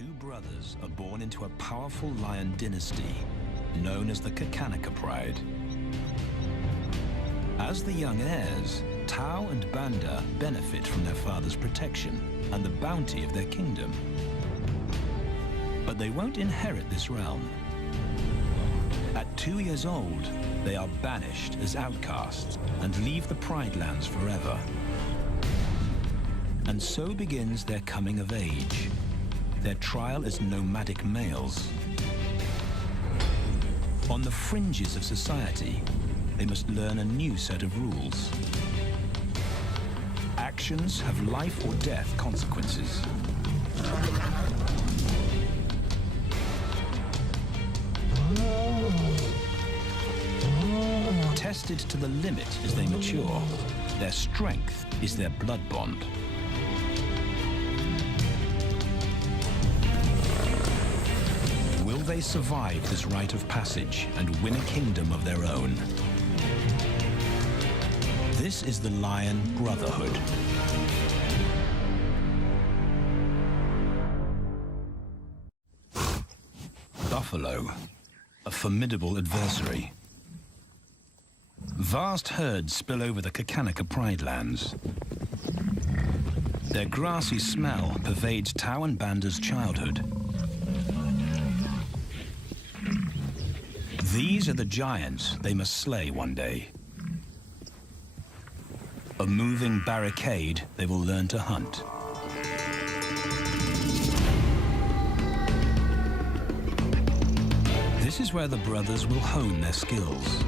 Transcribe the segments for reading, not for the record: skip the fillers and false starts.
Two brothers are born into a powerful lion dynasty known as the Kakanaka Pride. As the young heirs, Tao and Banda benefit from their father's protection and the bounty of their kingdom. But they won't inherit this realm. At 2 years old, they are banished as outcasts and leave the Pride lands forever. And so begins their coming of age, their trial as nomadic males. On the fringes of society, they must learn a new set of rules. Actions have life or death consequences. Tested to the limit as they mature, their strength is their blood bond. Will they survive this rite of passage and win a kingdom of their own? This is the Lion Brotherhood. Buffalo, a formidable adversary. Vast herds spill over the Kakanaka Pride lands. Their grassy smell pervades Tao and Banda's childhood. These are the giants they must slay one day. A moving barricade they will learn to hunt. This is where the brothers will hone their skills.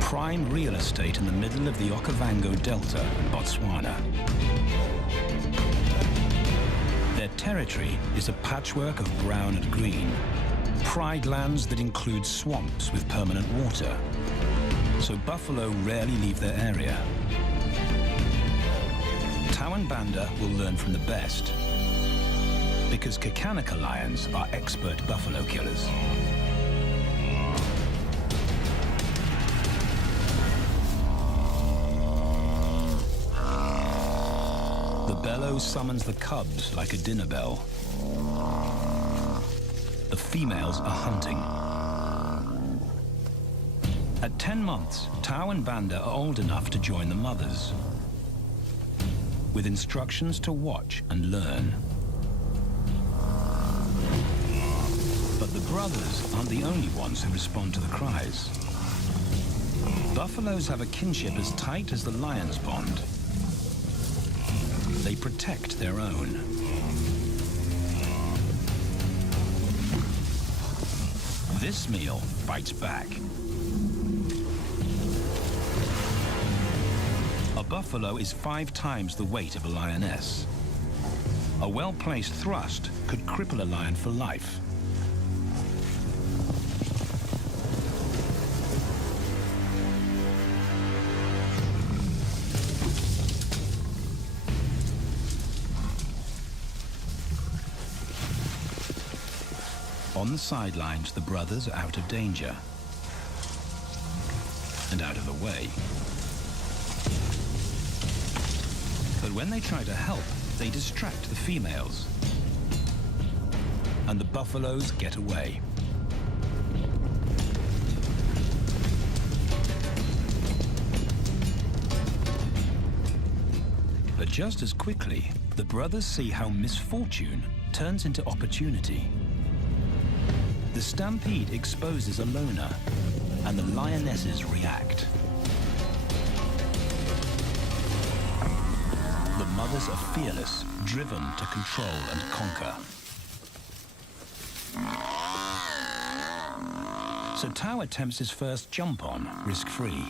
Prime real estate in the middle of the Okavango Delta, Botswana. Their territory is a patchwork of brown and green. Pride lands that include swamps with permanent water. So buffalo rarely leave their area. Tao and Banda will learn from the best, because Kakanaka lions are expert buffalo killers. The bellow summons the cubs like a dinner bell. The females are hunting. At 10 months, Tao and Banda are old enough to join the mothers, with instructions to watch and learn. But the brothers aren't the only ones who respond to the cries. Buffaloes have a kinship as tight as the lion's bond. They protect their own. This meal bites back. A buffalo is 5 times the weight of a lioness. A well-placed thrust could cripple a lion for life. On the sidelines, the brothers are out of danger and out of the way. But when they try to help, they distract the females, and the buffaloes get away. But just as quickly, the brothers see how misfortune turns into opportunity. The stampede exposes a loner, and the lionesses react. The mothers are fearless, driven to control and conquer. So Tao attempts his first jump on, risk-free.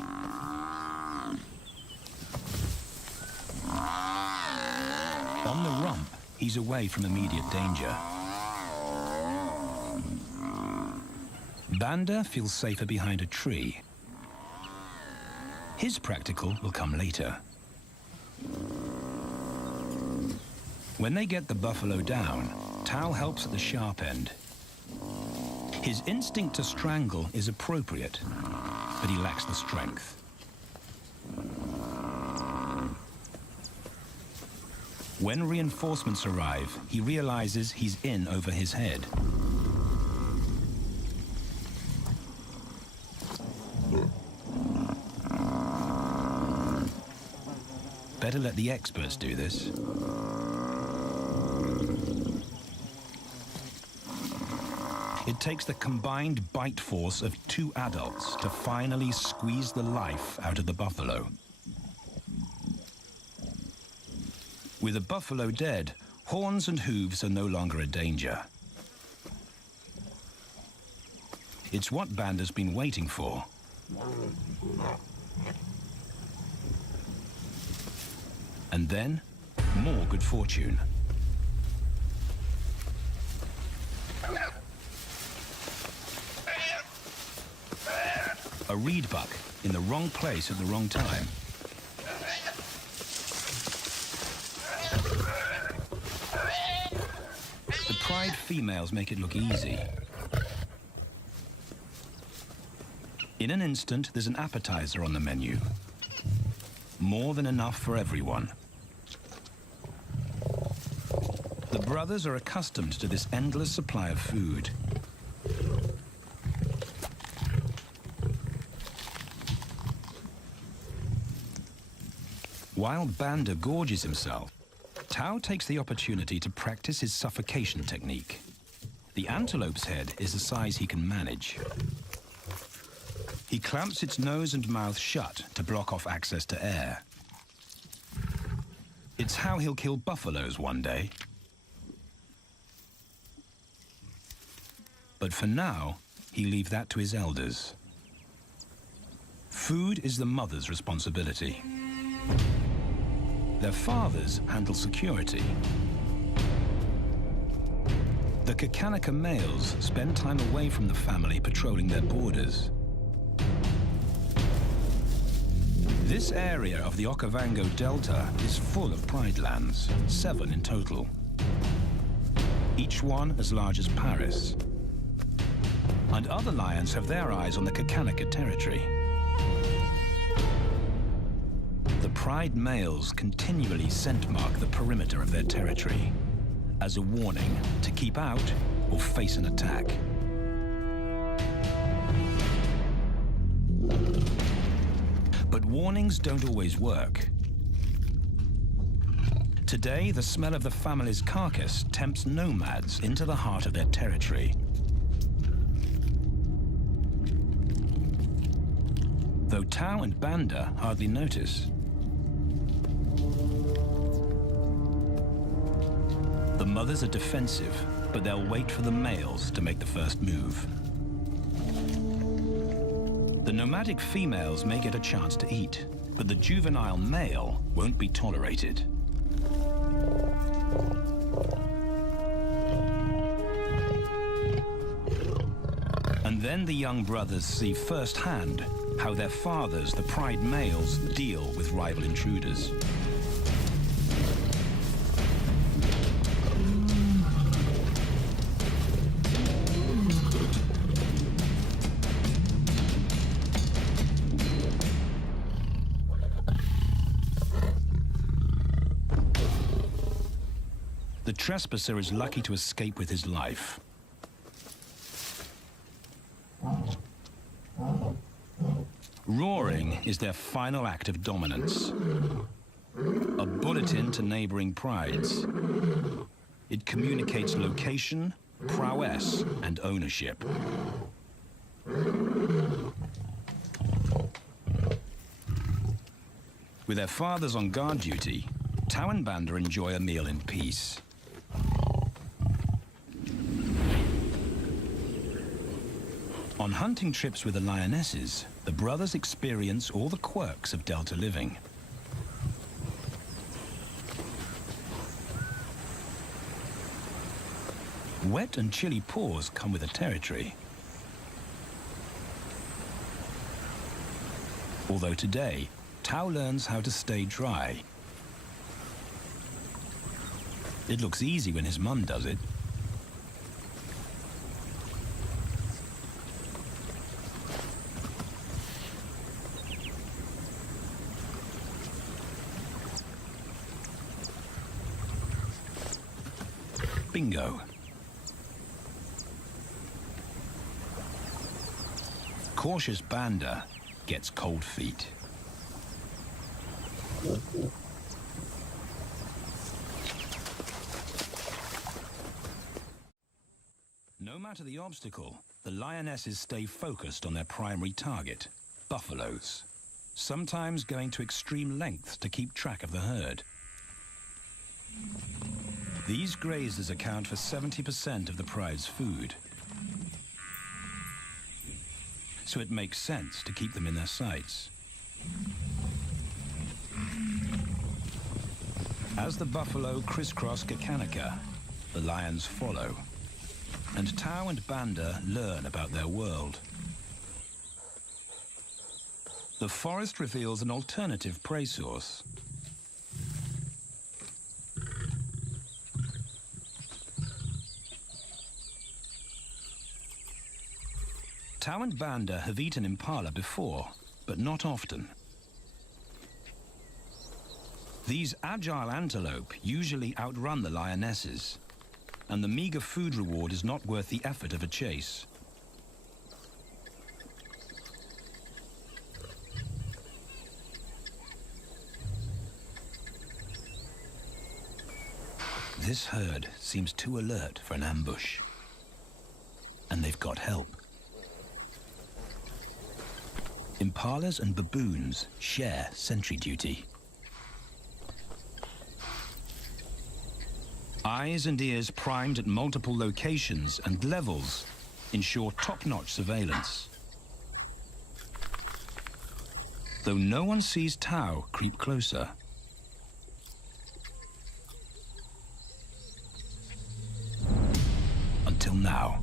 On the rump, he's away from immediate danger. Banda feels safer behind a tree. His practical will come later. When they get the buffalo down, Tao helps at the sharp end. His instinct to strangle is appropriate, but he lacks the strength. When reinforcements arrive, he realizes he's in over his head. Better let the experts do this. It takes the combined bite force of 2 adults to finally squeeze the life out of the buffalo. With the buffalo dead, horns and hooves are no longer a danger. It's what Banda's been waiting for. And then, more good fortune. A reed buck in the wrong place at the wrong time. The pride females make it look easy. In an instant, there's an appetizer on the menu. More than enough for everyone. The brothers are accustomed to this endless supply of food. While Banda gorges himself, Tao takes the opportunity to practice his suffocation technique. The antelope's head is a size he can manage. He clamps its nose and mouth shut to block off access to air. It's how he'll kill buffaloes one day. But for now, he leaves that to his elders. Food is the mother's responsibility. Their fathers handle security. The Kakanika males spend time away from the family patrolling their borders. This area of the Okavango Delta is full of pride lands, 7 in total. Each one as large as Paris. And other lions have their eyes on the Kakanika territory. The pride males continually scent mark the perimeter of their territory as a warning to keep out or face an attack. But warnings don't always work. Today, the smell of the family's carcass tempts nomads into the heart of their territory. Though Tao and Banda hardly notice. The mothers are defensive, but they'll wait for the males to make the first move. The nomadic females may get a chance to eat, but the juvenile male won't be tolerated. And then the young brothers see firsthand how their fathers, the pride males, deal with rival intruders. The trespasser is lucky to escape with his life. Roaring is their final act of dominance. A bulletin to neighboring prides. It communicates location, prowess, and ownership. With their fathers on guard duty, Tao and Banda enjoy a meal in peace. On hunting trips with the lionesses, the brothers experience all the quirks of Delta living. Wet and chilly paws come with the territory. Although today, Tao learns how to stay dry. It looks easy when his mum does it. Bingo. Cautious Banda gets cold feet. No matter the obstacle, the lionesses stay focused on their primary target, buffaloes, sometimes going to extreme lengths to keep track of the herd. These grazers account for 70% of the pride's food, so it makes sense to keep them in their sights. As the buffalo crisscross Kakanika, the lions follow, and Tau and Banda learn about their world. The forest reveals an alternative prey source. Tau and Banda have eaten impala before, but not often. These agile antelope usually outrun the lionesses, and the meager food reward is not worth the effort of a chase. This herd seems too alert for an ambush, and they've got help. Impalas and baboons share sentry duty. Eyes and ears primed at multiple locations and levels ensure top-notch surveillance. Though no one sees Tau creep closer. Until now.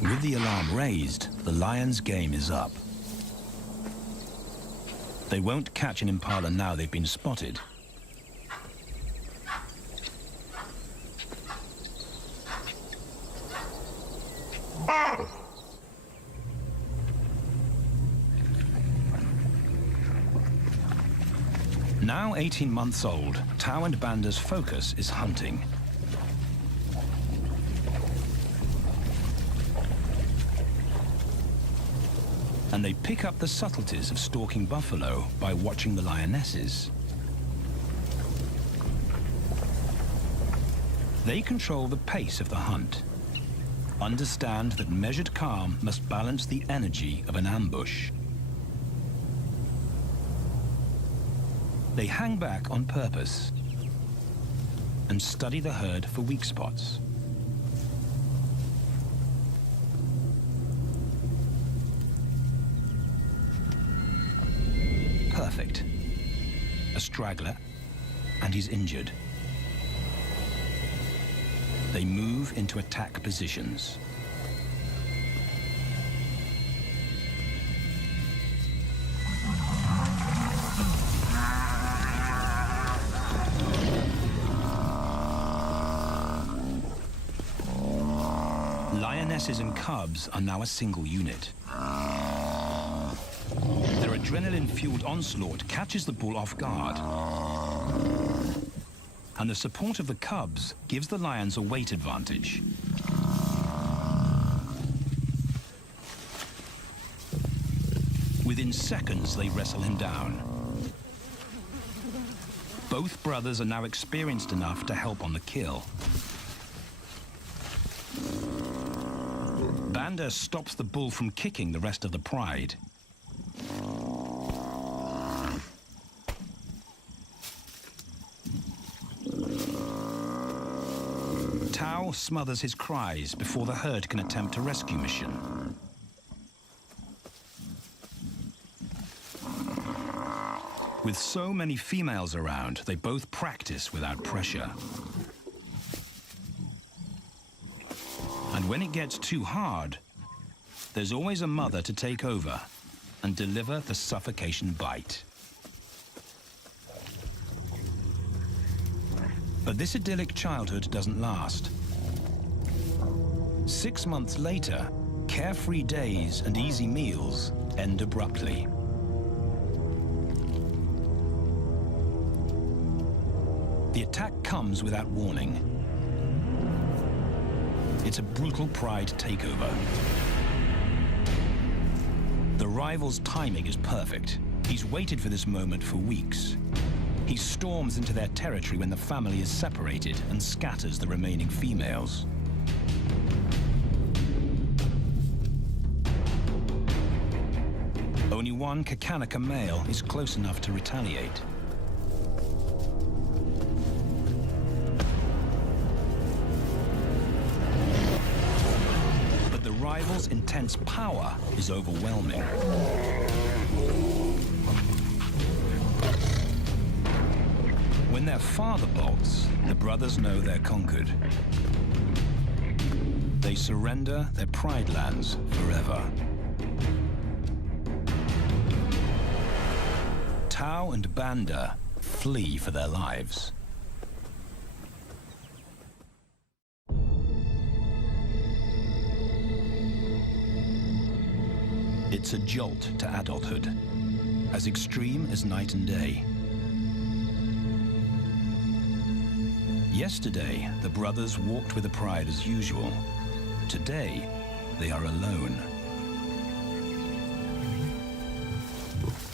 With the alarm raised, the lions' game is up. They won't catch an impala now they've been spotted. Now 18 months old, Tau and Banda's focus is hunting. And they pick up the subtleties of stalking buffalo by watching the lionesses. They control the pace of the hunt, understand that measured calm must balance the energy of an ambush. They hang back on purpose and study the herd for weak spots. Perfect. A straggler, and he's injured. They move into attack positions. Lionesses and cubs are now a single unit. Their adrenaline-fueled onslaught catches the bull off guard. And the support of the cubs gives the lions a weight advantage. Within seconds, they wrestle him down. Both brothers are now experienced enough to help on the kill. Banda stops the bull from kicking the rest of the pride. Tau smothers his cries before the herd can attempt a rescue mission. With so many females around, they both practice without pressure. And when it gets too hard, there's always a mother to take over and deliver the suffocation bite. But this idyllic childhood doesn't last. 6 months later, carefree days and easy meals end abruptly. The attack comes without warning. It's a brutal pride takeover. The rival's timing is perfect. He's waited for this moment for weeks. He storms into their territory when the family is separated and scatters the remaining females. Only one Kakanika male is close enough to retaliate. But the rival's intense power is overwhelming. When their father bolts, the brothers know they're conquered. They surrender their pride lands forever. Tau and Banda flee for their lives. It's a jolt to adulthood, as extreme as night and day. Yesterday, the brothers walked with the pride as usual. Today, they are alone.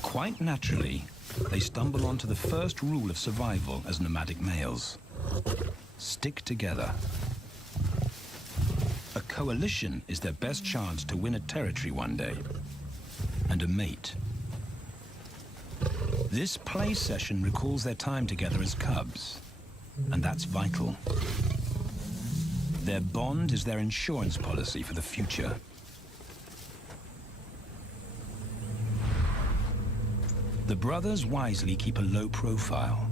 Quite naturally, they stumble onto the first rule of survival as nomadic males. Stick together. A coalition is their best chance to win a territory one day, and a mate. This play session recalls their time together as cubs, and that's vital. Their bond is their insurance policy for the future. The brothers wisely keep a low profile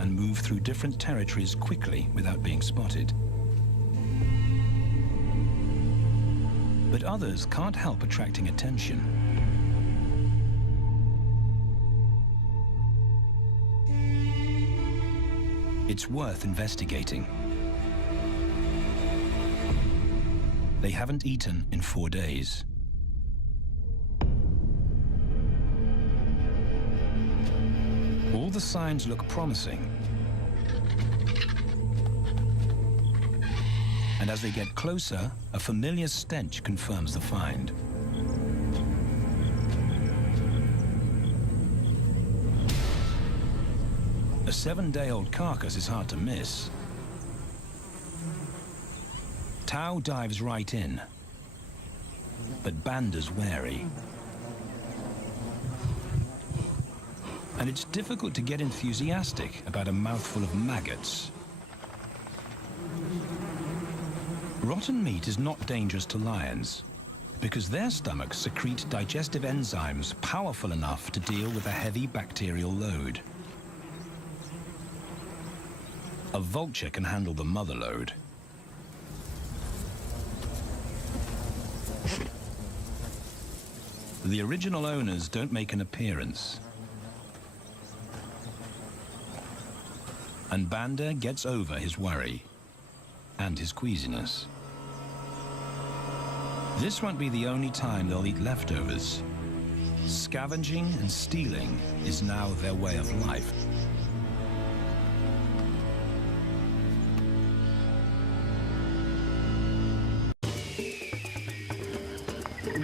and move through different territories quickly without being spotted. But others can't help attracting attention. It's worth investigating. They haven't eaten in 4 days. All the signs look promising. And as they get closer, a familiar stench confirms the find. A 7-day-old carcass is hard to miss. Tau dives right in, but Banda's wary. And it's difficult to get enthusiastic about a mouthful of maggots. Rotten meat is not dangerous to lions, because their stomachs secrete digestive enzymes powerful enough to deal with a heavy bacterial load. A vulture can handle the mother load. The original owners don't make an appearance. And Banda gets over his worry and his queasiness. This won't be the only time they'll eat leftovers. Scavenging and stealing is now their way of life.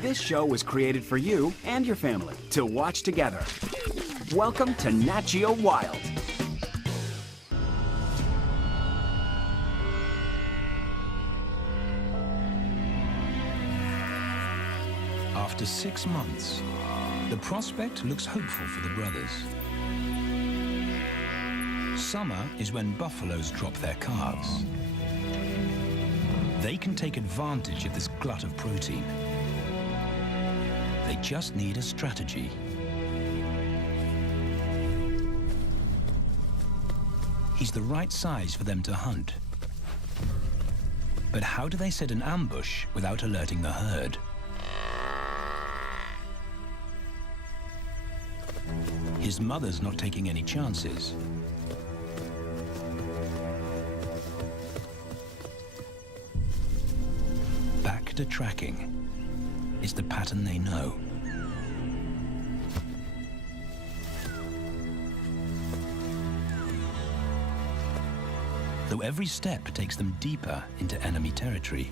This show was created for you and your family to watch together. Welcome to Nat Geo Wild. After 6 months, the prospect looks hopeful for the brothers. Summer is when buffaloes drop their calves. They can take advantage of this glut of protein. They just need a strategy. He's the right size for them to hunt. But how do they set an ambush without alerting the herd? His mother's not taking any chances. tractor tracking. It's the pattern they know. Though every step takes them deeper into enemy territory.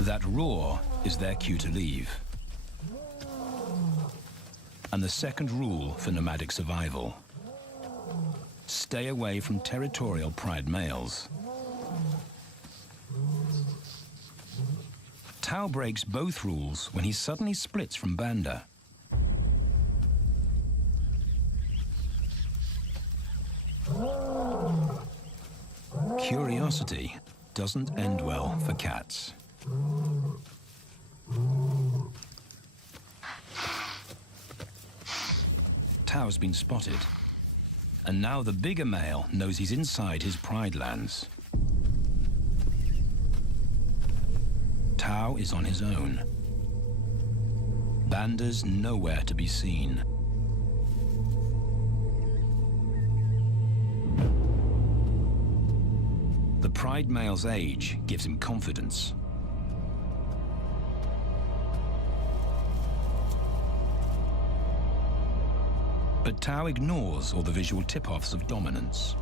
That roar is their cue to leave. And the second rule for nomadic survival: stay away from territorial pride males. Tao breaks both rules when he suddenly splits from Banda. Curiosity doesn't end well for cats. Tao's been spotted, and now the bigger male knows he's inside his pride lands. Tao is on his own. Banda's nowhere to be seen. The pride male's age gives him confidence. But Tao ignores all the visual tip-offs of dominance.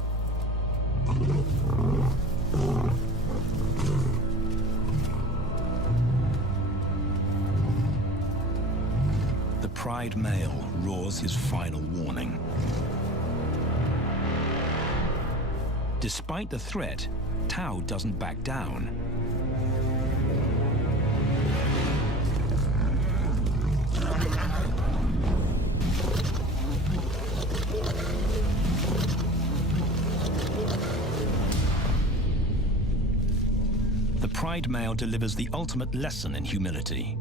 The pride male roars his final warning. Despite the threat, Tao doesn't back down. The pride male delivers the ultimate lesson in humility.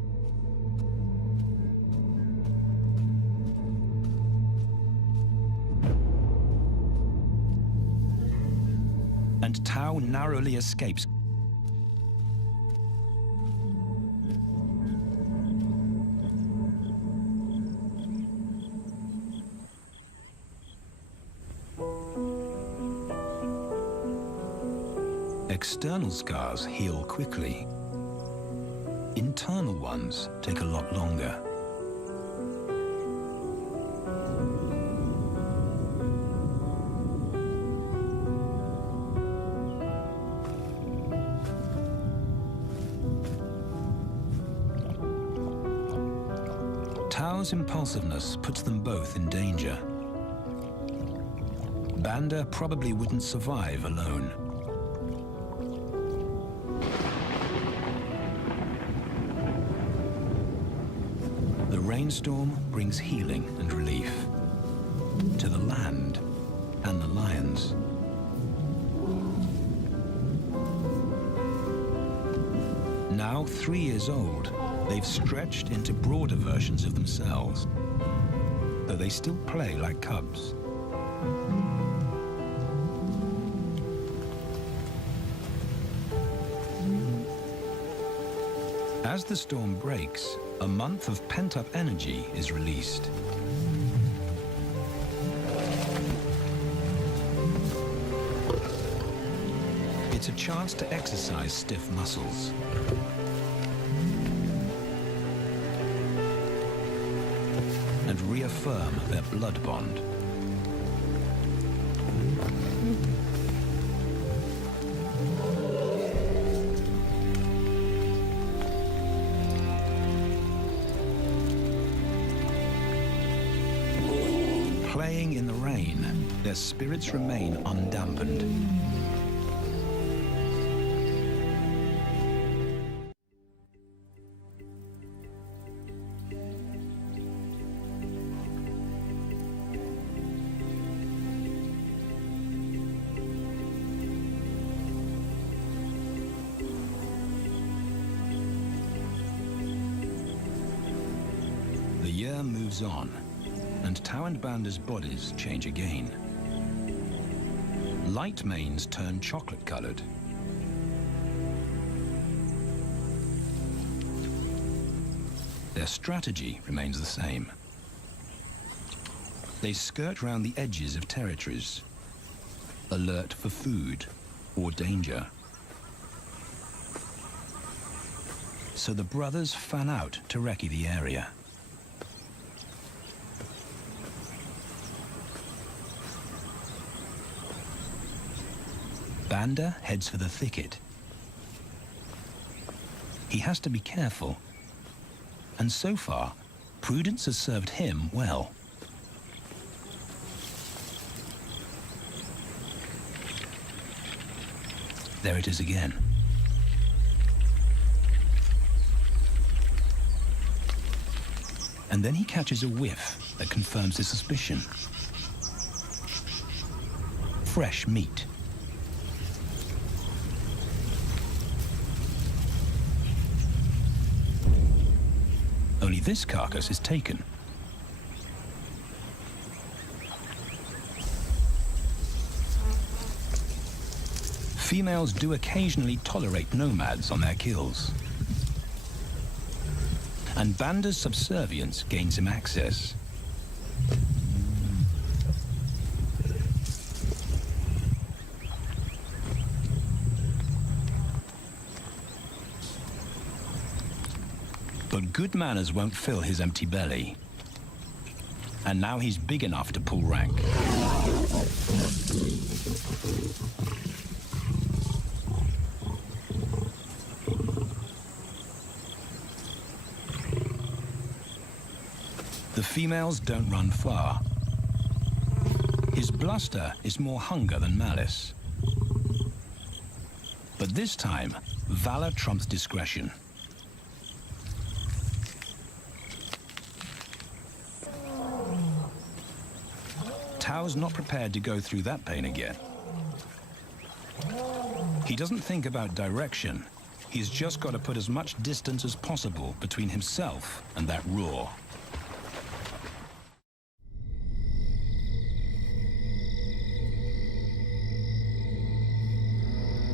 And Tao narrowly escapes. External scars heal quickly. Internal ones take a lot longer. Tao's impulsiveness puts them both in danger. Banda probably wouldn't survive alone. The rainstorm brings healing and relief to the land and the lions. Now 3 years old, they've stretched into broader versions of themselves, though they still play like cubs. As the storm breaks, a month of pent-up energy is released. It's a chance to exercise stiff muscles. And reaffirm their blood bond. Playing in the rain, their spirits remain undampened. The year moves on, and Tao and Banda's bodies change again. Light manes turn chocolate-colored. their strategy remains the same. They skirt round the edges of territories, alert for food or danger. So the brothers fan out to recce the area. Banda heads for the thicket. He has to be careful, and so far, prudence has served him well. There it is again. And then he catches a whiff that confirms his suspicion. Fresh meat. Only this carcass is taken. Females do occasionally tolerate nomads on their kills. And Banda's subservience gains him access. But good manners won't fill his empty belly. And now he's big enough to pull rank. The females don't run far. His bluster is more hunger than malice. But this time, valor trumps discretion. Tao's not prepared to go through that pain again. He doesn't think about direction. He's just got to put as much distance as possible between himself and that roar.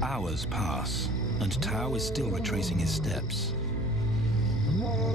Hours pass, and Tao is still retracing his steps.